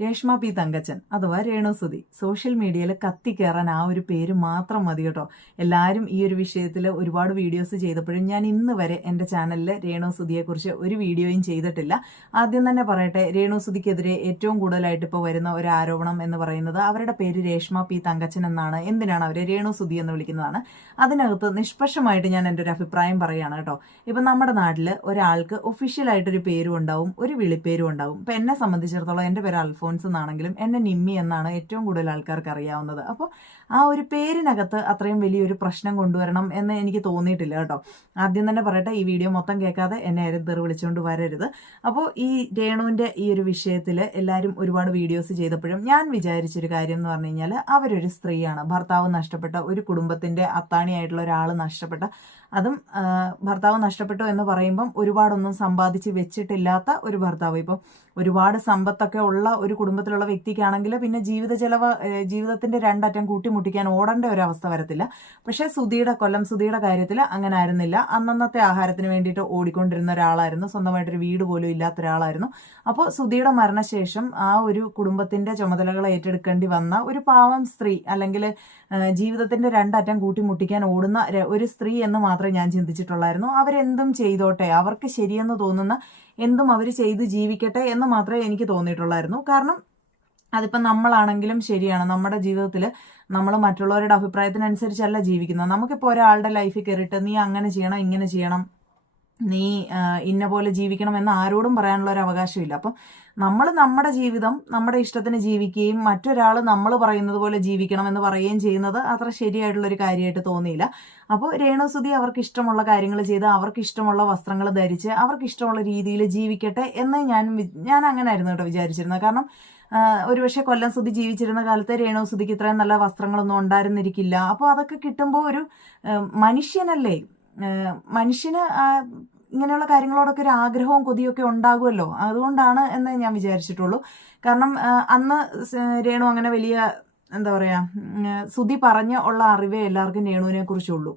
Reshma P. Thankachan. അഥവാ രേണുസുതി social മീഡിയയിൽ കത്തിക്കയറാൻ ആ ഒരു പേര് മാത്രം മതി കേട്ടോ. എല്ലാവരും ഈ ഒരു വിഷയത്തിൽ ഒരുപാട് വീഡിയോസ് ചെയ്തപ്പോഴും ഞാൻ ഇന്ന് വരെ എന്റെ ചാനലിൽ രേണുസുതിയെക്കുറിച്ച് ഒരു വീഡിയോയും ചെയ്തിട്ടില്ല. ആദ്യം തന്നെ പറയട്ടെ രേണുസുതിക്കെതിരെ ഏറ്റവും കൂടുതലായിട്ട് ഇപ്പോൾ വരുന്ന ഒരു ആരോപണം എന്ന് പറയുന്നത് അവരുടെ പേര് രേഷ്മ പി. തങ്കച്ചൻ എന്നാണ്. എന്തിനാണ് അവരെ രേണുസുതി എന്ന് വിളിക്കുന്നതാണ്? അതിനകത്ത് നിഷ്പക്ഷമായിട്ട് ഞാൻ എന്റെ ഒരു അഭിപ്രായം പറയുകയാണ് കേട്ടോ. ഇപ്പം നമ്മുടെ നാട്ടിൽ ഒരാൾക്ക് ഒഫീഷ്യലായിട്ടൊരു പേരും ഉണ്ടാവും ഒരു വിളിപ്പേരും ഉണ്ടാവും ഇപ്പം എന്നെ സംബന്ധിച്ചിടത്തോളം എന്റെ പേര് അൽഫോൺസ് എന്നാണെങ്കിലും എന്നെ നിമ്മി എന്നാണ് ഏറ്റവും കൂടുതൽ ആൾക്കാർക്ക് അറിയാവുന്നത്. അപ്പോൾ ആ ഒരു പേരിനകത്ത് അത്രയും വലിയൊരു പ്രശ്നം കൊണ്ടുവരണം എന്ന് എനിക്ക് തോന്നിയിട്ടില്ല കേട്ടോ. ആദ്യം തന്നെ പറയട്ടെ ഈ വീഡിയോ മൊത്തം കേൾക്കാതെ എന്നെ ആരും തെറി വിളിച്ചുകൊണ്ട് വരരുത്. അപ്പോൾ ഈ രേണുവിന്റെ ഈ ഒരു വിഷയത്തിൽ എല്ലാവരും ഒരുപാട് വീഡിയോസ് ചെയ്തപ്പോഴും ഞാൻ വിചാരിച്ചൊരു കാര്യം എന്ന് പറഞ്ഞു കഴിഞ്ഞാൽ അവരൊരു സ്ത്രീയാണ്. ഭർത്താവ് നഷ്ടപ്പെട്ട ഒരു കുടുംബത്തിന്റെ അത്താണിയായിട്ടുള്ള ഒരാൾ നഷ്ടപ്പെട്ട അതും ഭർത്താവ് നഷ്ടപ്പെട്ടു എന്ന് പറയുമ്പം ഒരുപാടൊന്നും സമ്പാദിച്ച് വെച്ചിട്ടില്ലാത്ത ഒരു ഭർത്താവ്. ഇപ്പം ഒരുപാട് സമ്പത്തൊക്കെ ഉള്ള ഒരു കുടുംബത്തിലുള്ള വ്യക്തിക്കാണെങ്കിൽ പിന്നെ ജീവിത ചെലവ് ജീവിതത്തിന്റെ രണ്ടറ്റം കൂട്ടിമുട്ടിക്കാൻ ഓടേണ്ട ഒരു അവസ്ഥ വരത്തില്ല. പക്ഷേ സുധിയുടെ കൊല്ലം സുധിയുടെ കാര്യത്തിൽ അങ്ങനെ ആയിരുന്നില്ല. അന്നന്നത്തെ ആഹാരത്തിന് വേണ്ടിയിട്ട് ഓടിക്കൊണ്ടിരുന്ന ഒരാളായിരുന്നു. സ്വന്തമായിട്ടൊരു വീട് പോലും ഇല്ലാത്ത ഒരാളായിരുന്നു. അപ്പോൾ സുധിയുടെ മരണശേഷം ആ ഒരു കുടുംബത്തിന്റെ ചുമതലകൾ ഏറ്റെടുക്കേണ്ടി വന്ന ഒരു പാവം സ്ത്രീ അല്ലെങ്കിൽ ജീവിതത്തിന്റെ രണ്ടറ്റം കൂട്ടിമുട്ടിക്കാൻ ഓടുന്ന ഒരു സ്ത്രീ എന്ന് മാത്രമേ ഞാൻ ചിന്തിച്ചിട്ടുള്ളായിരുന്നു. അവരെന്തും ചെയ്തോട്ടെ അവർക്ക് ശരിയെന്ന് തോന്നുന്ന എന്തും അവർ ചെയ്ത് ജീവിക്കട്ടെ എന്ന് മാത്രമേ എനിക്ക് തോന്നിയിട്ടുള്ളായിരുന്നു. കാരണം അതിപ്പം നമ്മളാണെങ്കിലും ശരിയാണ്. നമ്മുടെ ജീവിതത്തിൽ നമ്മൾ മറ്റുള്ളവരുടെ അഭിപ്രായത്തിനനുസരിച്ചല്ല ജീവിക്കുന്നത്. നമുക്കിപ്പോൾ ഒരാളുടെ ലൈഫിൽ കയറിയിട്ട് നീ അങ്ങനെ ചെയ്യണം ഇങ്ങനെ ചെയ്യണം നീ ഇന്ന പോലെ ജീവിക്കണം എന്ന് ആരോടും പറയാനുള്ള ഒരു അവകാശമില്ല. അപ്പം നമ്മൾ നമ്മുടെ ജീവിതം നമ്മുടെ ഇഷ്ടത്തിന് ജീവിക്കുകയും മറ്റൊരാൾ നമ്മൾ പറയുന്നത് പോലെ ജീവിക്കണം എന്ന് പറയുകയും ചെയ്യുന്നത് അത്ര ശരിയായിട്ടുള്ള ഒരു കാര്യമായിട്ട് തോന്നിയില്ല. അപ്പോൾ രേണുസുതി അവർക്ക് ഇഷ്ടമുള്ള കാര്യങ്ങൾ ചെയ്ത് അവർക്ക് ഇഷ്ടമുള്ള വസ്ത്രങ്ങൾ ധരിച്ച് അവർക്ക് ഇഷ്ടമുള്ള രീതിയിൽ ജീവിക്കട്ടെ എന്ന് ഞാൻ ഞാൻ അങ്ങനെ ആയിരുന്നു കേട്ടോ വിചാരിച്ചിരുന്നത്. കാരണം ഒരുപക്ഷെ കൊല്ലം സുതി ജീവിച്ചിരുന്ന കാലത്ത് രേണു സുതിക്ക് ഇത്രയും നല്ല വസ്ത്രങ്ങളൊന്നും ഉണ്ടായിരുന്നിരിക്കില്ല. അപ്പോൾ അതൊക്കെ കിട്ടുമ്പോൾ ഒരു മനുഷ്യനല്ലേ മനുഷ്യന് ഇങ്ങനെയുള്ള കാര്യങ്ങളോടൊക്കെ ഒരു ആഗ്രഹവും കൊതിയൊക്കെ ഉണ്ടാകുമല്ലോ. അതുകൊണ്ടാണ് എന്ന് ഞാൻ വിചാരിച്ചിട്ടുള്ളൂ. കാരണം അന്ന് രേണു അങ്ങനെ വലിയ എന്താ പറയുക സുതി പറഞ്ഞ ഉള്ള അറിവേ എല്ലാവർക്കും രേണുവിനെ കുറിച്ചുള്ളൂ.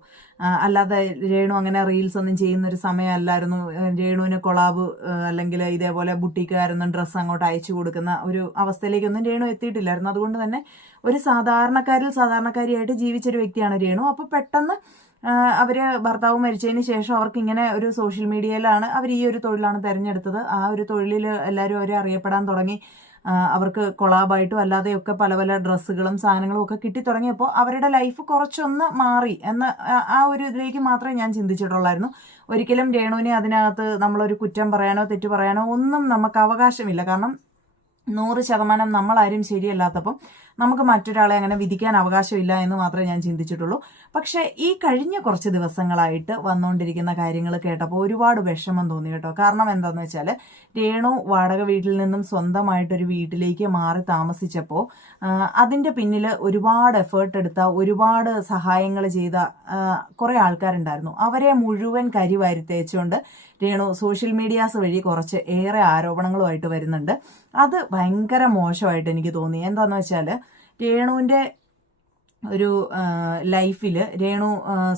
അല്ലാതെ രേണു അങ്ങനെ റീൽസ് ഒന്നും ചെയ്യുന്ന ഒരു സമയമല്ലായിരുന്നു രേണുവിന് കൊളാബ് അല്ലെങ്കിൽ ഇതേപോലെ ബുട്ടിക്കാരൊന്നും ഡ്രസ്സ് അങ്ങോട്ട് അയച്ചു കൊടുക്കുന്ന ഒരു അവസ്ഥയിലേക്കൊന്നും രേണു എത്തിയിട്ടില്ലായിരുന്നു. അതുകൊണ്ട് തന്നെ ഒരു സാധാരണക്കാരിൽ സാധാരണക്കാരിയായിട്ട് ജീവിച്ചൊരു വ്യക്തിയാണ് രേണു. അപ്പോൾ പെട്ടെന്ന് ആ, അവർ ഭർത്താവ് മരിച്ചതിന് ശേഷം അവർക്ക് ഇങ്ങനെ ഒരു സോഷ്യൽ മീഡിയയിലാണ് അവർ ഈ ഒരു തൊഴിലാണ് തിരഞ്ഞെടുത്തത്. ആ ഒരു തൊഴിലിൽ എല്ലാവരും അവരെ അറിയപ്പെടാൻ തുടങ്ങി. അവർക്ക് കൊളാബായിട്ടും അല്ലാതെയൊക്കെ പല പല ഡ്രസ്സുകളും സാധനങ്ങളും ഒക്കെ കിട്ടി തുടങ്ങിയപ്പോൾ അവരുടെ ലൈഫ് കുറച്ചൊന്ന് മാറി എന്ന ആ ഒരു ഇതിലേക്ക് മാത്രമേ ഞാൻ ചിന്തിച്ചിട്ടുള്ളായിരുന്നു. ഒരിക്കലും രേണുവിനെ അതിനകത്ത് നമ്മളൊരു കുറ്റം പറയാനോ തെറ്റ് പറയാനോ ഒന്നും നമുക്ക് അവകാശമില്ല. കാരണം നൂറ് ശതമാനം നമ്മളാരും ശരിയല്ലാത്തപ്പം നമുക്ക് മറ്റൊരാളെ അങ്ങനെ വിധിക്കാൻ അവകാശമില്ല എന്ന് മാത്രമേ ഞാൻ ചിന്തിച്ചിട്ടുള്ളൂ. പക്ഷേ ഈ കഴിഞ്ഞ കുറച്ച് ദിവസങ്ങളായിട്ട് വന്നുകൊണ്ടിരിക്കുന്ന കാര്യങ്ങൾ കേട്ടപ്പോൾ ഒരുപാട് വിഷമം തോന്നി കേട്ടോ. കാരണം എന്താണെന്ന് വെച്ചാൽ രേണു വാടക വീട്ടിൽ നിന്നും സ്വന്തമായിട്ടൊരു വീട്ടിലേക്ക് മാറി താമസിച്ചപ്പോൾ അതിന്റെ പിന്നിൽ ഒരുപാട് എഫേർട്ട് എടുത്ത ഒരുപാട് സഹായങ്ങൾ ചെയ്ത കുറേ ആൾക്കാരുണ്ടായിരുന്നു. അവരെ മുഴുവൻ കരി വാരിത്തേച്ചുകൊണ്ട് രേണു സോഷ്യൽ മീഡിയാസ് വഴി കുറച്ച് ഏറെ ആരോപണങ്ങളുമായിട്ട് വരുന്നുണ്ട്. അത് ഭയങ്കര മോശമായിട്ട് എനിക്ക് തോന്നി. എന്താന്ന് വെച്ചാൽ രേണുവിന്റെ ഒരു ലൈഫിൽ രേണു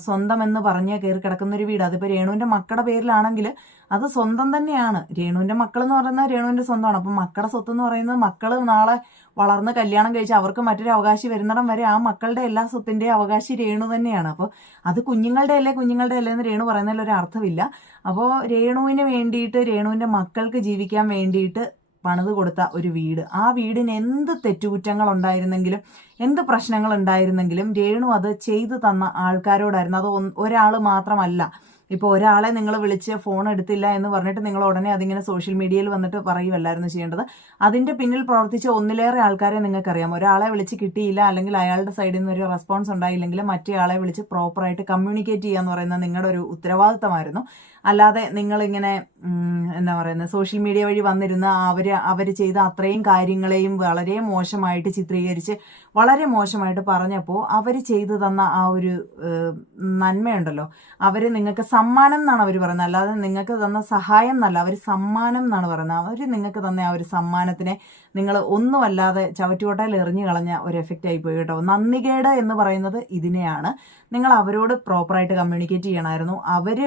സ്വന്തം എന്ന് പറഞ്ഞ് കയറി കിടക്കുന്ന ഒരു വീട്. അതിപ്പോൾ രേണുവിന്റെ മക്കളുടെ പേരിലാണെങ്കിൽ അത് സ്വന്തം തന്നെയാണ്. രേണുവിന്റെ മക്കൾ എന്ന് പറയുന്നത് രേണുവിന്റെ സ്വന്തമാണ്. അപ്പം മക്കളുടെ സ്വത്ത് എന്ന് പറയുന്നത് മക്കൾ നാളെ വളർന്ന് കല്യാണം കഴിച്ച് അവർക്ക് മറ്റൊരു അവകാശി വരുന്നിടം വരെ ആ മക്കളുടെ എല്ലാ സ്വത്തിന്റെയും അവകാശി രേണു തന്നെയാണ്. അപ്പോൾ അത് കുഞ്ഞുങ്ങളുടെ അല്ലേ കുഞ്ഞുങ്ങളുടെ അല്ലേ എന്ന് രേണു പറയുന്നതിൽ ഒരു അർത്ഥമില്ല. അപ്പോൾ രേണുവിന് വേണ്ടിയിട്ട് രേണുവിന്റെ മക്കൾക്ക് ജീവിക്കാൻ വേണ്ടിയിട്ട് പണിത് കൊടുത്ത ഒരു വീട്. ആ വീടിന് എന്ത് തെറ്റുകുറ്റങ്ങൾ ഉണ്ടായിരുന്നെങ്കിലും എന്ത് പ്രശ്നങ്ങൾ ഉണ്ടായിരുന്നെങ്കിലും രേണു അത് ചെയ്തു തന്ന ആൾക്കാരോടായിരുന്നു. അത് ഒരാൾ മാത്രമല്ല. ഇപ്പോൾ ഒരാളെ നിങ്ങൾ വിളിച്ച് ഫോൺ എടുത്തില്ല എന്ന് പറഞ്ഞിട്ട് നിങ്ങൾ ഉടനെ അതിങ്ങനെ സോഷ്യൽ മീഡിയയിൽ വന്നിട്ട് പറയുമല്ലായിരുന്നു ചെയ്യേണ്ടത്. അതിന്റെ പിന്നിൽ പ്രവർത്തിച്ച ഒന്നിലേറെ ആൾക്കാരെ നിങ്ങൾക്കറിയാം. ഒരാളെ വിളിച്ച് കിട്ടിയില്ല അല്ലെങ്കിൽ അയാളുടെ സൈഡിൽ നിന്ന് ഒരു റെസ്പോൺസ് ഉണ്ടായില്ലെങ്കിൽ മറ്റേ ആളെ വിളിച്ച് പ്രോപ്പറായിട്ട് കമ്മ്യൂണിക്കേറ്റ് ചെയ്യുക എന്ന് പറയുന്നത് നിങ്ങളുടെ ഒരു ഉത്തരവാദിത്തമായിരുന്നു. അല്ലാതെ നിങ്ങളിങ്ങനെ എന്താ പറയുന്നത് സോഷ്യൽ മീഡിയ വഴി വന്നിരുന്ന അവർ അവർ ചെയ്ത അത്രയും കാര്യങ്ങളെയും വളരെ മോശമായിട്ട് ചിത്രീകരിച്ച് വളരെ മോശമായിട്ട് പറഞ്ഞപ്പോൾ അവർ ചെയ്തു തന്ന ആ ഒരു നന്മയുണ്ടല്ലോ. അവർ നിങ്ങൾക്ക് സമ്മാനം എന്നാണ് അവർ പറയുന്നത്. അല്ലാതെ നിങ്ങൾക്ക് തന്ന സഹായം എന്നല്ല അവർ സമ്മാനം എന്നാണ് പറയുന്നത്. അവർ നിങ്ങൾക്ക് തന്ന ആ ഒരു സമ്മാനത്തിനെ നിങ്ങൾ ഒന്നുമല്ലാതെ ചവറ്റുകൊട്ടയിൽ എറിഞ്ഞു കളഞ്ഞ ഒരു എഫക്റ്റ് ആയി പോയി കേട്ടോ. നന്ദികേട് എന്ന് പറയുന്നത് ഇതിനെയാണ്. നിങ്ങൾ അവരോട് പ്രോപ്പറായിട്ട് കമ്മ്യൂണിക്കേറ്റ് ചെയ്യണമായിരുന്നു. അവർ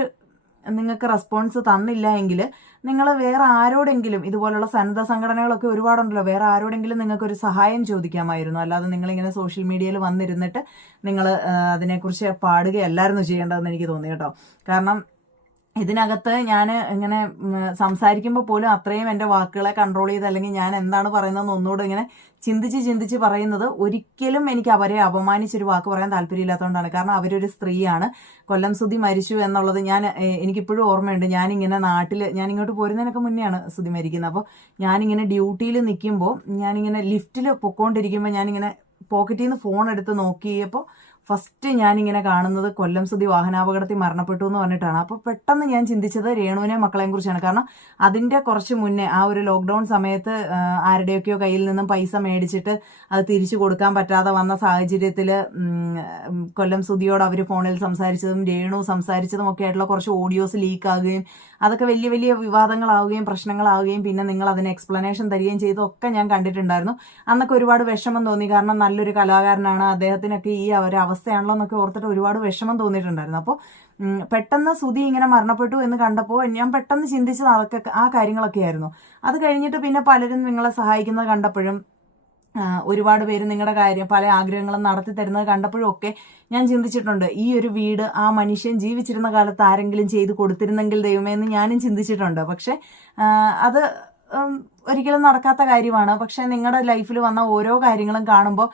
നിങ്ങൾക്ക് റെസ്പോൺസ് തന്നില്ല എങ്കിൽ നിങ്ങൾ വേറെ ആരോടെങ്കിലും ഇതുപോലുള്ള സന്നദ്ധ സംഘടനകളൊക്കെ ഒരുപാടുണ്ടല്ലോ വേറെ ആരോടെങ്കിലും നിങ്ങൾക്കൊരു സഹായം ചോദിക്കാമായിരുന്നു. അല്ലാതെ നിങ്ങളിങ്ങനെ സോഷ്യൽ മീഡിയയിൽ വന്നിരുന്നിട്ട് നിങ്ങൾ അതിനെക്കുറിച്ച് പാടുകയല്ലായിരുന്നു ചെയ്യേണ്ടതെന്ന് എനിക്ക് തോന്നി കേട്ടോ. കാരണം ഇതിനകത്ത് ഞാൻ ഇങ്ങനെ സംസാരിക്കുമ്പോൾ പോലും അത്രയും എന്റെ വാക്കുകളെ കൺട്രോൾ ചെയ്ത് അല്ലെങ്കിൽ ഞാൻ എന്താണ് പറയുന്നതെന്ന് ഒന്നുകൂടെ ഇങ്ങനെ ചിന്തിച്ച് ചിന്തിച്ച് പറയുന്നത് ഒരിക്കലും എനിക്ക് അവരെ അപമാനിച്ചൊരു വാക്ക് പറയാൻ താല്പര്യമില്ലാത്തതുകൊണ്ടാണ്. കാരണം അവരൊരു സ്ത്രീയാണ്. കൊല്ലം സുധി മരിച്ചു എന്നുള്ളത് ഞാൻ എനിക്കിപ്പോഴും ഓർമ്മയുണ്ട്. ഞാനിങ്ങനെ നാട്ടിൽ ഞാൻ ഇങ്ങോട്ട് പോരുന്നതിനൊക്കെ മുന്നെയാണ് സുധി മരിക്കുന്നത്. അപ്പോൾ ഞാനിങ്ങനെ ഡ്യൂട്ടിയിൽ നിൽക്കുമ്പോൾ ഞാനിങ്ങനെ ലിഫ്റ്റിൽ പൊക്കോണ്ടിരിക്കുമ്പോൾ ഞാനിങ്ങനെ പോക്കറ്റിൽ നിന്ന് ഫോൺ എടുത്ത് നോക്കിയപ്പോൾ ഫസ്റ്റ് ഞാനിങ്ങനെ കാണുന്നത് കൊല്ലം സുതി വാഹനാപകടത്തിൽ മരണപ്പെട്ടു എന്ന് പറഞ്ഞിട്ടാണ്. അപ്പോൾ പെട്ടെന്ന് ഞാൻ ചിന്തിച്ചത് രേണുവിനെ മക്കളെയും കുറിച്ചാണ്. കാരണം അതിന്റെ കുറച്ച് മുന്നേ ആ ഒരു ലോക്ക്ഡൗൺ സമയത്ത് ആരുടെയൊക്കെയോ കയ്യിൽ നിന്നും പൈസ മേടിച്ചിട്ട് അത് തിരിച്ചു കൊടുക്കാൻ പറ്റാതെ വന്ന സാഹചര്യത്തിൽ കൊല്ലം സുതിയോട് അവർ ഫോണിൽ സംസാരിച്ചതും രേണു സംസാരിച്ചതും ഒക്കെ ആയിട്ടുള്ള കുറച്ച് ഓഡിയോസ് ലീക്ക് ആകുകയും അതൊക്കെ വലിയ വലിയ വിവാദങ്ങളാവുകയും പ്രശ്നങ്ങളാവുകയും പിന്നെ നിങ്ങൾ അതിന് എക്സ്പ്ലനേഷൻ തരികയും ചെയ്തതൊക്കെ ഞാൻ കണ്ടിട്ടുണ്ടായിരുന്നു. അന്നൊക്കെ ഒരുപാട് വിഷമം തോന്നി. കാരണം നല്ലൊരു കലാകാരനാണ്. അദ്ദേഹത്തിനൊക്കെ ഈ ഒരു അവസ്ഥയാണല്ലോ എന്നൊക്കെ ഓർത്തിട്ട് ഒരുപാട് വിഷമം തോന്നിയിട്ടുണ്ടായിരുന്നു. അപ്പോൾ പെട്ടെന്ന് സുധി ഇങ്ങനെ മരണപ്പെട്ടു എന്ന് കണ്ടപ്പോൾ ഞാൻ പെട്ടെന്ന് ചിന്തിച്ചത് അതൊക്കെ ആ കാര്യങ്ങളൊക്കെ ആയിരുന്നു. അത് കഴിഞ്ഞിട്ട് പിന്നെ പലരും നിങ്ങളെ സഹായിക്കുന്നത് കണ്ടപ്പോഴും ഒരുപാട് പേര് നിങ്ങളുടെ കാര്യം പല ആഗ്രഹങ്ങളും നടത്തി തരുന്നത് കണ്ടപ്പോഴും ഒക്കെ ഞാൻ ചിന്തിച്ചിട്ടുണ്ട്. ഈ ഒരു വീട് ആ മനുഷ്യൻ ജീവിച്ചിരുന്ന കാലത്ത് ആരെങ്കിലും ചെയ്ത് കൊടുത്തിരുന്നെങ്കിൽ ദൈവമേ എന്ന് ഞാനും ചിന്തിച്ചിട്ടുണ്ട്. പക്ഷെ അത് ഒരിക്കലും നടക്കാത്ത കാര്യമാണ്. പക്ഷെ നിങ്ങളുടെ ലൈഫിൽ വന്ന ഓരോ കാര്യങ്ങളും കാണുമ്പോൾ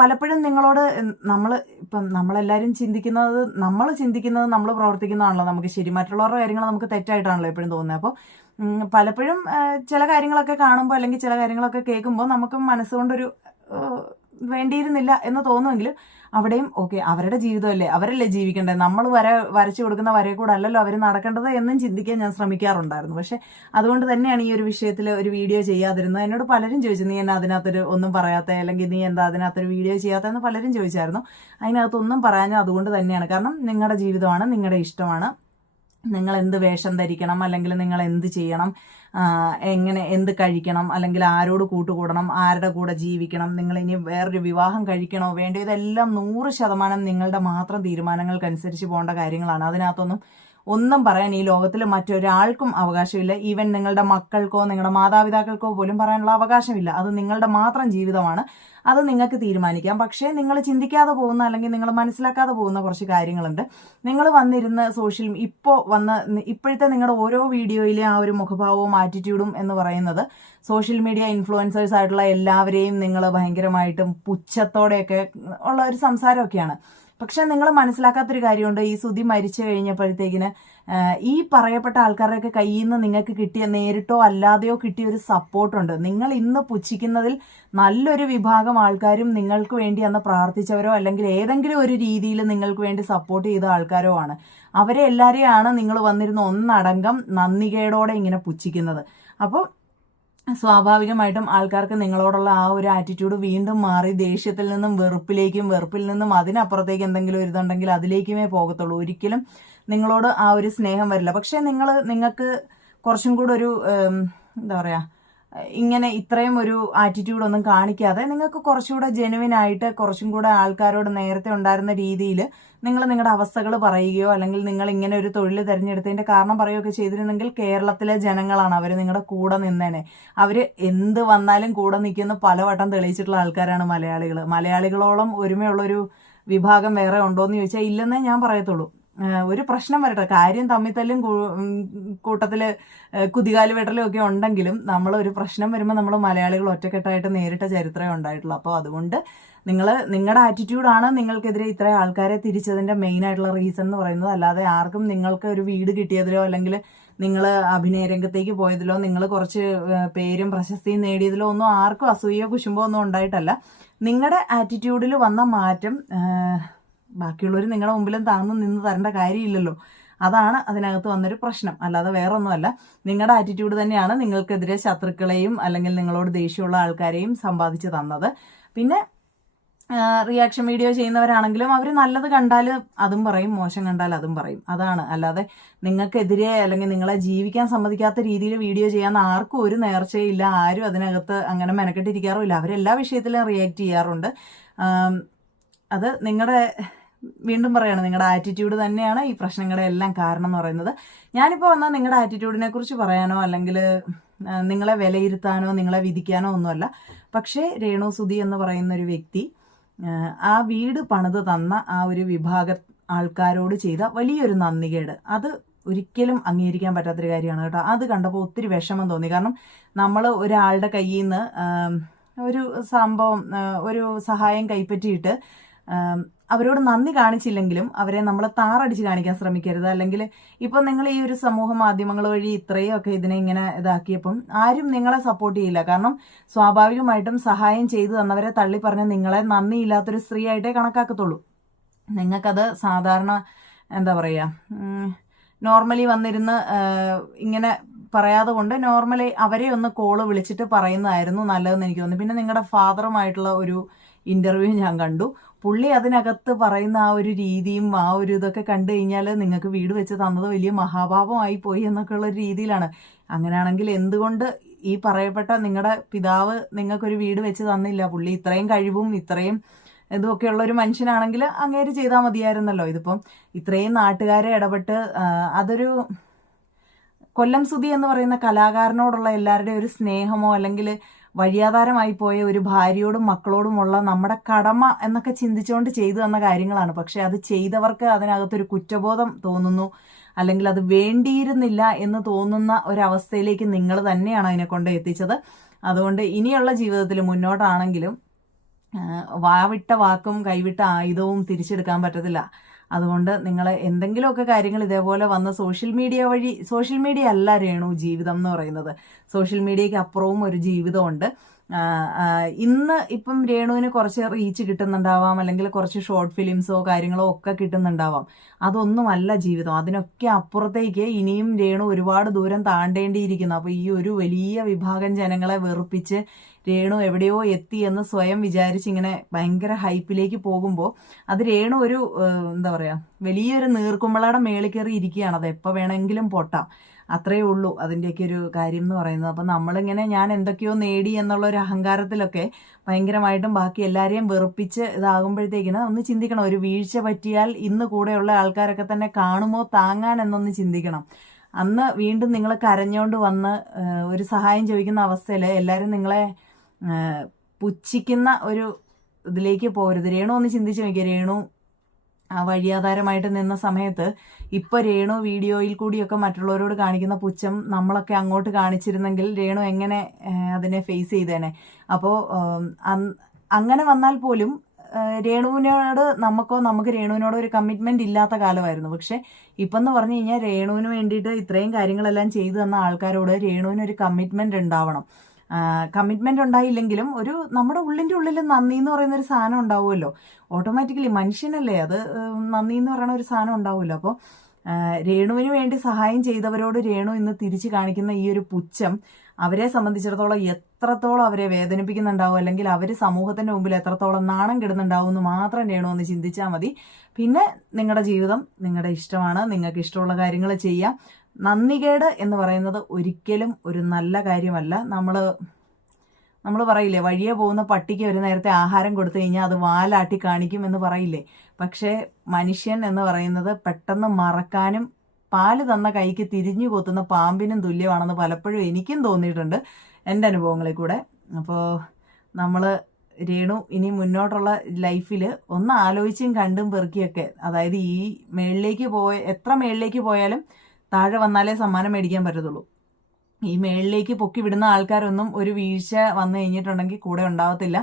പലപ്പോഴും നിങ്ങളോട് നമ്മൾ ഇപ്പം നമ്മളെല്ലാവരും ചിന്തിക്കുന്നത് നമ്മൾ ചിന്തിക്കുന്നത് നമ്മൾ പ്രവർത്തിക്കുന്നതാണല്ലോ നമുക്ക് ശരി. മറ്റുള്ളവരുടെ കാര്യങ്ങൾ നമുക്ക് തെറ്റായിട്ടാണല്ലോ എപ്പോഴും തോന്നുന്നത്. അപ്പോൾ പലപ്പോഴും ചില കാര്യങ്ങളൊക്കെ കാണുമ്പോൾ അല്ലെങ്കിൽ ചില കാര്യങ്ങളൊക്കെ കേൾക്കുമ്പോൾ നമുക്ക് മനസ്സുകൊണ്ടൊരു വേണ്ടിയിരുന്നില്ല എന്ന് തോന്നുമെങ്കിലും അവിടെയും ഓക്കെ അവരുടെ ജീവിതമല്ലേ? അവരല്ലേ ജീവിക്കേണ്ടത് നമ്മൾ വര വരച്ചു കൊടുക്കുന്ന വരയെ കൂടെ അല്ലല്ലോ അവർ നടക്കേണ്ടത് എന്നും ചിന്തിക്കാൻ ഞാൻ ശ്രമിക്കാറുണ്ടായിരുന്നു. പക്ഷെ അതുകൊണ്ട് തന്നെയാണ് ഈ ഒരു വിഷയത്തിൽ ഒരു വീഡിയോ ചെയ്യാതിരുന്നത്. എന്നോട് പലരും ചോദിച്ചു നീ എന്നാ അതിനകത്തൊരു ഒന്നും പറയാത്ത? അല്ലെങ്കിൽ നീ എന്താ അതിനകത്തൊരു വീഡിയോ ചെയ്യാത്തതെന്ന് പലരും ചോദിച്ചായിരുന്നു. അതിനകത്തൊന്നും പറയാഞ്ഞത് അതുകൊണ്ട് തന്നെയാണ്. കാരണം നിങ്ങളുടെ ജീവിതമാണ് നിങ്ങളുടെ ഇഷ്ടമാണ്. നിങ്ങൾ എന്ത് വേഷം ധരിക്കണം? അല്ലെങ്കിൽ നിങ്ങൾ എന്ത് ചെയ്യണം എങ്ങനെ എന്ത് കഴിക്കണം? അല്ലെങ്കിൽ ആരോട് കൂട്ടുകൂടണം? ആരുടെ കൂടെ ജീവിക്കണം? നിങ്ങൾ ഇനി വേറൊരു വിവാഹം കഴിക്കണോ? വേണ്ടോ ഇതെല്ലാം നൂറ് ശതമാനം നിങ്ങളുടെ മാത്രം തീരുമാനങ്ങൾക്കനുസരിച്ച് പോകേണ്ട കാര്യങ്ങളാണ്. അതിനകത്തൊന്നും ഒന്നും പറയാൻ ഈ ലോകത്തിൽ മറ്റൊരാൾക്കും അവകാശമില്ല. ഈവൻ നിങ്ങളുടെ മക്കൾക്കോ നിങ്ങളുടെ മാതാപിതാക്കൾക്കോ പോലും പറയാനുള്ള അവകാശമില്ല. അത് നിങ്ങളുടെ മാത്രം ജീവിതമാണ്. അത് നിങ്ങൾക്ക് തീരുമാനിക്കാം. പക്ഷേ നിങ്ങൾ ചിന്തിക്കാതെ പോകുന്ന അല്ലെങ്കിൽ നിങ്ങൾ മനസ്സിലാക്കാതെ പോകുന്ന കുറച്ച് കാര്യങ്ങളുണ്ട്. നിങ്ങൾ വന്നിരുന്ന സോഷ്യൽ ഇപ്പോൾ വന്ന് ഇപ്പോഴത്തെ നിങ്ങളുടെ ഓരോ വീഡിയോയിലെ ആ ഒരു മുഖഭാവവും ആറ്റിറ്റ്യൂഡും എന്ന് പറയുന്നത് സോഷ്യൽ മീഡിയ ഇൻഫ്ലുവൻസേഴ്സ് ആയിട്ടുള്ള എല്ലാവരെയും നിങ്ങൾ ഭയങ്കരമായിട്ടും പുച്ഛത്തോടെയൊക്കെ ഉള്ള ഒരു സംസാരമൊക്കെയാണ്. പക്ഷെ നിങ്ങൾ മനസ്സിലാക്കാത്തൊരു കാര്യമുണ്ട്. ഈ സുധി മരിച്ചു കഴിഞ്ഞപ്പോഴത്തേക്കിന് ഈ പറയപ്പെട്ട ആൾക്കാരുടെയൊക്കെ കയ്യിൽ നിന്ന് നിങ്ങൾക്ക് കിട്ടിയ നേരിട്ടോ അല്ലാതെയോ കിട്ടിയ ഒരു സപ്പോർട്ടുണ്ട്. നിങ്ങൾ ഇന്ന് പുച്ഛിക്കുന്നതിൽ നല്ലൊരു വിഭാഗം ആൾക്കാരും നിങ്ങൾക്ക് വേണ്ടി അന്ന് പ്രാർത്ഥിച്ചവരോ അല്ലെങ്കിൽ ഏതെങ്കിലും ഒരു രീതിയിൽ നിങ്ങൾക്ക് വേണ്ടി സപ്പോർട്ട് ചെയ്ത ആൾക്കാരോ ആണ്. അവരെ എല്ലാവരെയാണ് നിങ്ങൾ വന്നിരുന്ന ഒന്നടങ്കം നന്ദികേടോടെ ഇങ്ങനെ പുച്ഛിക്കുന്നത്. അപ്പോൾ സ്വാഭാവികമായിട്ടും ആൾക്കാർക്ക് നിങ്ങളോടുള്ള ആ ഒരു ആറ്റിറ്റ്യൂഡ് വീണ്ടും മാറി ദേഷ്യത്തിൽ നിന്നും വെറുപ്പിലേക്കും വെറുപ്പിൽ നിന്നും അതിനപ്പുറത്തേക്ക് എന്തെങ്കിലും ഒരു ഇതുണ്ടെങ്കിൽ അതിലേക്കുമേ പോകത്തുള്ളൂ. ഒരിക്കലും നിങ്ങളോട് ആ ഒരു സ്നേഹം വരില്ല. പക്ഷേ നിങ്ങൾ നിങ്ങൾക്ക് കുറച്ചും കൂടെ ഒരു എന്താ പറയുക ഇങ്ങനെ ഇത്രയും ഒരു ആറ്റിറ്റ്യൂഡ് ഒന്നും കാണിക്കാതെ നിങ്ങൾക്ക് കുറച്ചുകൂടെ ജെനുവിൻ ആയിട്ട് കുറച്ചും കൂടെ ആൾക്കാരോട് നേരത്തെ ഉണ്ടായിരുന്ന രീതിയിൽ നിങ്ങൾ നിങ്ങളുടെ അവസ്ഥകൾ പറയുകയോ അല്ലെങ്കിൽ നിങ്ങൾ ഇങ്ങനെ ഒരു തൊഴിൽ തിരഞ്ഞെടുത്തതിന്റെ കാരണം പറയുകയൊക്കെ ചെയ്തിരുന്നെങ്കിൽ കേരളത്തിലെ ജനങ്ങളാണ് അവർ നിങ്ങളുടെ കൂടെ നിന്നേനെ. അവർ എന്ത് വന്നാലും കൂടെ നിൽക്കുന്ന പലവട്ടം തെളിയിച്ചിട്ടുള്ള ആൾക്കാരാണ് മലയാളികൾ. മലയാളികളോളം ഒരുമയുള്ളൊരു വിഭാഗം വേറെ ഉണ്ടോ എന്ന് ചോദിച്ചാൽ ഇല്ലെന്നേ ഞാൻ പറയത്തുള്ളൂ. ഒരു പ്രശ്നം വരട്ടെ. കാര്യം തമ്മിത്തല്ലും കൂ- ഉം കൂട്ടത്തിൽ കുതികാൽ വെട്ടലും ഒക്കെ ഉണ്ടെങ്കിലും നമ്മൾ ഒരു പ്രശ്നം വരുമ്പോൾ നമ്മൾ മലയാളികൾ ഒറ്റക്കെട്ടായിട്ട് നേരിട്ട ചരിത്രമേ ഉണ്ടായിട്ടുള്ളൂ. അപ്പോൾ അതുകൊണ്ട് നിങ്ങൾ നിങ്ങളുടെ ആറ്റിറ്റ്യൂഡാണ് നിങ്ങൾക്കെതിരെ ഇത്ര ആൾക്കാരെ തിരിച്ചതിന്റെ മെയിൻ ആയിട്ടുള്ള റീസൺ എന്ന് പറയുന്നത്. അല്ലാതെ ആർക്കും നിങ്ങൾക്ക് ഒരു വീട് കിട്ടിയതിലോ അല്ലെങ്കിൽ നിങ്ങൾ അഭിനയ രംഗത്തേക്ക് പോയതിലോ നിങ്ങൾ കുറച്ച് പേരും പ്രശസ്തിയും നേടിയതിലോ ഒന്നും ആർക്കും അസൂയോ കുശുമ്പോ ഒന്നും ഉണ്ടായിട്ടല്ല. നിങ്ങളുടെ ആറ്റിറ്റ്യൂഡിൽ വന്ന മാറ്റം ബാക്കിയുള്ളവർ നിങ്ങളുടെ മുമ്പിലും താന്ന് നിന്ന് തരേണ്ട കാര്യമില്ലല്ലോ. അതാണ് അതിനകത്ത് വന്നൊരു പ്രശ്നം. അല്ലാതെ വേറൊന്നുമല്ല. നിങ്ങളുടെ ആറ്റിറ്റ്യൂഡ് തന്നെയാണ് നിങ്ങൾക്കെതിരെ ശത്രുക്കളെയും അല്ലെങ്കിൽ നിങ്ങളോട് ദേഷ്യമുള്ള ആൾക്കാരെയും സമ്പാദിച്ച് തന്നത്. പിന്നെ റിയാക്ഷൻ വീഡിയോ ചെയ്യുന്നവരാണെങ്കിലും അവർ നല്ലത് കണ്ടാൽ അതും പറയും മോശം കണ്ടാൽ അതും പറയും. അതാണ്. അല്ലാതെ നിങ്ങൾക്കെതിരെ അല്ലെങ്കിൽ നിങ്ങളെ ജീവിക്കാൻ സമ്മതിക്കാത്ത രീതിയിൽ വീഡിയോ ചെയ്യാൻ ആർക്കും ഒരു നേർച്ചയില്ല ആരും അതിനകത്ത് അങ്ങനെ മെനക്കെട്ടിരിക്കാറുമില്ല. അവരെല്ലാ വിഷയത്തിലും റിയാക്ട് ചെയ്യാറുണ്ട്. അത് നിങ്ങളുടെ വീണ്ടും പറയാണ് നിങ്ങളുടെ ആറ്റിറ്റ്യൂഡ് തന്നെയാണ് ഈ പ്രശ്നങ്ങളുടെ എല്ലാം കാരണം എന്ന് പറയുന്നത്. ഞാനിപ്പോൾ വന്നാൽ നിങ്ങളുടെ ആറ്റിറ്റ്യൂഡിനെ കുറിച്ച് പറയാനോ അല്ലെങ്കിൽ നിങ്ങളെ വിലയിരുത്താനോ നിങ്ങളെ വിധിക്കാനോ ഒന്നുമല്ല. പക്ഷേ രേണു സുധി എന്ന് പറയുന്ന ഒരു വ്യക്തി ആ, വീട് പണിത് തന്ന ആ ഒരു വിഭാഗ ആൾക്കാരോട് ചെയ്ത വലിയൊരു നന്ദികേട്. അത് ഒരിക്കലും അംഗീകരിക്കാൻ പറ്റാത്തൊരു കാര്യമാണ് കേട്ടോ. അത് കണ്ടപ്പോൾ ഒത്തിരി വിഷമം തോന്നി. കാരണം നമ്മൾ ഒരാളുടെ കയ്യിൽ നിന്ന് ഒരു സംഭവം ഒരു സഹായം കൈപ്പറ്റിയിട്ട് അവരോട് നന്ദി കാണിച്ചില്ലെങ്കിലും അവരെ നമ്മൾ താറടിച്ച് കാണിക്കാൻ ശ്രമിക്കരുത്. അല്ലെങ്കിൽ ഇപ്പം നിങ്ങൾ ഈ ഒരു സമൂഹ മാധ്യമങ്ങൾ വഴി ഇത്രയും ഒക്കെ ഇതിനെ ഇങ്ങനെ ഇതാക്കിയപ്പം ആരും നിങ്ങളെ സപ്പോർട്ട് ചെയ്യില്ല. കാരണം സ്വാഭാവികമായിട്ടും സഹായം ചെയ്തു തന്നവരെ തള്ളി പറഞ്ഞ് നിങ്ങളെ നന്ദിയില്ലാത്തൊരു സ്ത്രീ ആയിട്ടേ കണക്കാക്കത്തുള്ളൂ. നിങ്ങൾക്കത് സാധാരണ എന്താ പറയുക നോർമലി വന്നിരുന്ന് ഇങ്ങനെ പറയാതെ കൊണ്ട് നോർമലി അവരെ ഒന്ന് കോൾ വിളിച്ചിട്ട് പറയുന്നതായിരുന്നു നല്ലതെന്ന് എനിക്ക് തോന്നുന്നു. പിന്നെ നിങ്ങളുടെ ഫാദറുമായിട്ടുള്ള ഒരു ഇന്റർവ്യൂ ഞാൻ കണ്ടു. പുള്ളി അതിനകത്ത് പറയുന്ന ആ ഒരു രീതിയും ആ ഒരു ഇതൊക്കെ കണ്ടു കഴിഞ്ഞാൽ നിങ്ങൾക്ക് വീട് വെച്ച് തന്നത് വലിയ മഹാഭാവമായി പോയി എന്നൊക്കെ ഉള്ള രീതിയിലാണ്. അങ്ങനെയാണെങ്കിൽ എന്തുകൊണ്ട് ഈ പറയപ്പെട്ട നിങ്ങളുടെ പിതാവ് നിങ്ങൾക്കൊരു വീട് വെച്ച് തന്നില്ല? പുള്ളി ഇത്രയും കഴിവും ഇത്രയും ഇതുമൊക്കെയുള്ള ഒരു മനുഷ്യനാണെങ്കിൽ അങ്ങേര് ചെയ്താൽ മതിയായിരുന്നല്ലോ. ഇതിപ്പം ഇത്രയും നാട്ടുകാരെ ഇടപെട്ട് അതൊരു കൊല്ലം സുതി എന്ന് പറയുന്ന കലാകാരനോടുള്ള എല്ലാവരുടെയും ഒരു സ്നേഹമോ അല്ലെങ്കിൽ വഴിയാധാരമായി പോയ ഒരു ഭാര്യയോടും മക്കളോടുമുള്ള നമ്മുടെ കടമ എന്നൊക്കെ ചിന്തിച്ചുകൊണ്ട് ചെയ്തു തന്ന കാര്യങ്ങളാണ്. പക്ഷെ അത് ചെയ്തവർക്ക് അതിനകത്തൊരു കുറ്റബോധം തോന്നുന്നു. അല്ലെങ്കിൽ അത് വേണ്ടിയിരുന്നില്ല എന്ന് തോന്നുന്ന ഒരവസ്ഥയിലേക്ക് നിങ്ങൾ തന്നെയാണ് അതിനെ കൊണ്ട് എത്തിച്ചത്. അതുകൊണ്ട് ഇനിയുള്ള ജീവിതത്തിൽ മുന്നോട്ടാണെങ്കിലും വാവിട്ട വാക്കും കൈവിട്ട ആയുധവും തിരിച്ചെടുക്കാൻ പറ്റത്തില്ല. അതുകൊണ്ട് നിങ്ങൾ എന്തെങ്കിലുമൊക്കെ കാര്യങ്ങൾ ഇതേപോലെ വന്ന് സോഷ്യൽ മീഡിയ വഴി സോഷ്യൽ മീഡിയ അല്ല രേണു ജീവിതം എന്ന് പറയുന്നത്. സോഷ്യൽ മീഡിയയ്ക്ക് അപ്പുറവും ഒരു ജീവിതമുണ്ട്. ഇന്ന് ഇപ്പം രേണുവിന് കുറച്ച് റീച്ച് കിട്ടുന്നുണ്ടാവാം അല്ലെങ്കിൽ കുറച്ച് ഷോർട്ട് ഫിലിംസോ കാര്യങ്ങളോ ഒക്കെ കിട്ടുന്നുണ്ടാവാം. അതൊന്നുമല്ല ജീവിതം. അതിനൊക്കെ അപ്പുറത്തേക്ക് ഇനിയും രേണു ഒരുപാട് ദൂരം താണ്ടേണ്ടിയിരിക്കുന്നു. അപ്പോൾ ഈ ഒരു വലിയ വിഭാഗം ജനങ്ങളെ വെറുപ്പിച്ച് രേണു എവിടെയോ എത്തി എന്ന് സ്വയം വിചാരിച്ച് ഇങ്ങനെ ഭയങ്കര ഹൈപ്പിലേക്ക് പോകുമ്പോൾ അത് രേണു ഒരു എന്താ പറയുക വലിയൊരു നീർക്കുമ്പളയുടെ മേളിൽ കയറി ഇരിക്കുകയാണ്. അത് എപ്പോൾ വേണമെങ്കിലും പൊട്ടാം. അത്രയേ ഉള്ളൂ അതിന്റെയൊക്കെ ഒരു കാര്യം എന്ന് പറയുന്നത്. അപ്പം നമ്മളിങ്ങനെ ഞാൻ എന്തൊക്കെയോ നേടി എന്നുള്ള ഒരു അഹങ്കാരത്തിലൊക്കെ ഭയങ്കരമായിട്ടും ബാക്കി എല്ലാവരെയും വെറുപ്പിച്ച് ഇതാകുമ്പോഴത്തേക്കിന് ഒന്ന് ചിന്തിക്കണം. ഒരു വീഴ്ച പറ്റിയാൽ ഇന്ന് കൂടെയുള്ള ആൾക്കാരൊക്കെ തന്നെ കാണുമോ താങ്ങാൻ എന്നൊന്ന് ചിന്തിക്കണം. അന്ന് വീണ്ടും നിങ്ങൾ കരഞ്ഞുകൊണ്ട് വന്ന് ഒരു സഹായം ചോദിക്കുന്ന അവസ്ഥയിൽ എല്ലാവരും നിങ്ങളെ പുച്ഛിക്കുന്ന ഒരു ഇതിലേക്ക് പോരുത്. രേണു ഒന്ന് ചിന്തിച്ച് നോക്കിയ. രേണു ആ വഴിയാധാരമായിട്ട് നിന്ന സമയത്ത് ഇപ്പൊ രേണു വീഡിയോയിൽ കൂടിയൊക്കെ മറ്റുള്ളവരോട് കാണിക്കുന്ന പുച്ഛം നമ്മളൊക്കെ അങ്ങോട്ട് കാണിച്ചിരുന്നെങ്കിൽ രേണു എങ്ങനെ അതിനെ ഫേസ് ചെയ്തേനെ? അപ്പോ അങ്ങനെ വന്നാൽ പോലും രേണുവിനോട് നമുക്കോ നമുക്ക് രേണുവിനോട് ഒരു കമ്മിറ്റ്മെന്റ് ഇല്ലാത്ത കാലമായിരുന്നു. പക്ഷെ ഇപ്പം എന്ന് പറഞ്ഞു കഴിഞ്ഞാൽ രേണുവിന് വേണ്ടിയിട്ട് ഇത്രയും കാര്യങ്ങളെല്ലാം ചെയ്തു തന്ന ആൾക്കാരോട് രേണുവിന് ഒരു കമ്മിറ്റ്മെന്റ് ഉണ്ടാവണം. കമ്മിറ്റ്മെന്റ് ഉണ്ടായില്ലെങ്കിലും ഒരു നമ്മുടെ ഉള്ളിന്റെ ഉള്ളിൽ നന്ദി എന്ന് പറയുന്ന ഒരു സാധനം ഉണ്ടാവുമല്ലോ. ഓട്ടോമാറ്റിക്കലി മനുഷ്യനല്ലേ അത് നന്ദി എന്ന് പറയുന്ന ഒരു സാധനം ഉണ്ടാവുമല്ലോ. അപ്പോൾ രേണുവിന് വേണ്ടി സഹായം ചെയ്തവരോട് രേണു ഇന്ന് തിരിച്ചു കാണിക്കുന്ന ഈ ഒരു പുച്ഛം അവരെ സംബന്ധിച്ചിടത്തോളം എത്രത്തോളം അവരെ വേദനിപ്പിക്കുന്നുണ്ടാവും അല്ലെങ്കിൽ അവർ സമൂഹത്തിന്റെ മുമ്പിൽ എത്രത്തോളം നാണം കിടുന്നുണ്ടാവും എന്ന് മാത്രം രേണു എന്ന് ചിന്തിച്ചാൽ മതി. പിന്നെ നിങ്ങളുടെ ജീവിതം നിങ്ങളുടെ ഇഷ്ടമാണ്. നിങ്ങൾക്ക് ഇഷ്ടമുള്ള കാര്യങ്ങൾ ചെയ്യാം. നന്ദികേട് എന്ന് പറയുന്നത് ഒരിക്കലും ഒരു നല്ല കാര്യമല്ല. നമ്മൾ നമ്മൾ പറയില്ലേ വഴിയെ പോകുന്ന പട്ടിക്ക് ഒരു നേരത്തെ ആഹാരം കൊടുത്തു കഴിഞ്ഞാൽ അത് വാലാട്ടി കാണിക്കും എന്ന് പറയില്ലേ? പക്ഷേ മനുഷ്യൻ എന്ന് പറയുന്നത് പെട്ടെന്ന് മറക്കാനും പാൽ തന്ന കൈക്ക് തിരിഞ്ഞു കൊത്തുന്ന പാമ്പിനും തുല്യമാണെന്ന് പലപ്പോഴും എനിക്കും തോന്നിയിട്ടുണ്ട് എന്റെ അനുഭവങ്ങളിൽ കൂടെ. അപ്പോൾ നമ്മൾ രേണു ഇനി മുന്നോട്ടുള്ള ലൈഫിൽ ഒന്ന് ആലോചിച്ചും കണ്ടും പെറുക്കിയൊക്കെ. അതായത് ഈ മേളിലേക്ക് പോയ എത്ര മേളിലേക്ക് പോയാലും താഴെ വന്നാലേ സമ്മാനം മേടിക്കാൻ പറ്റത്തുള്ളൂ. ഈ മേളിലേക്ക് പൊക്കി വിടുന്ന ആൾക്കാരൊന്നും ഒരു വീഴ്ച വന്നു കഴിഞ്ഞിട്ടുണ്ടെങ്കിൽ കൂടെ ഉണ്ടാവത്തില്ല.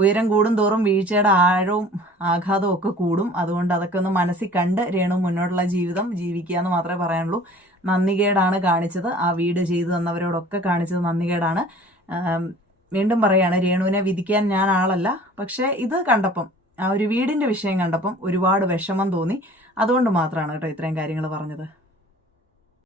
ഉയരം കൂടും തോറും വീഴ്ചയുടെ ആഴവും ആഘാതവും ഒക്കെ കൂടും. അതുകൊണ്ട് അതൊക്കെ ഒന്ന് മനസ്സിൽ കണ്ട് രേണു മുന്നോട്ടുള്ള ജീവിതം ജീവിക്കുക എന്ന് മാത്രമേ പറയാനുള്ളൂ. നന്ദികേടാണ് കാണിച്ചത്. ആ വീട് ചെയ്തു തന്നവരോടൊക്കെ കാണിച്ചത് നന്ദികേടാണ്. വീണ്ടും പറയാണ് രേണുവിനെ വിധിക്കാൻ ഞാൻ ആളല്ല. പക്ഷേ ഇത് കണ്ടപ്പം ആ ഒരു വീടിന്റെ വിഷയം കണ്ടപ്പം ഒരുപാട് വിഷമം തോന്നി. അതുകൊണ്ട് മാത്രമാണ് കേട്ടോ ഇത്രയും കാര്യങ്ങൾ പറഞ്ഞത്.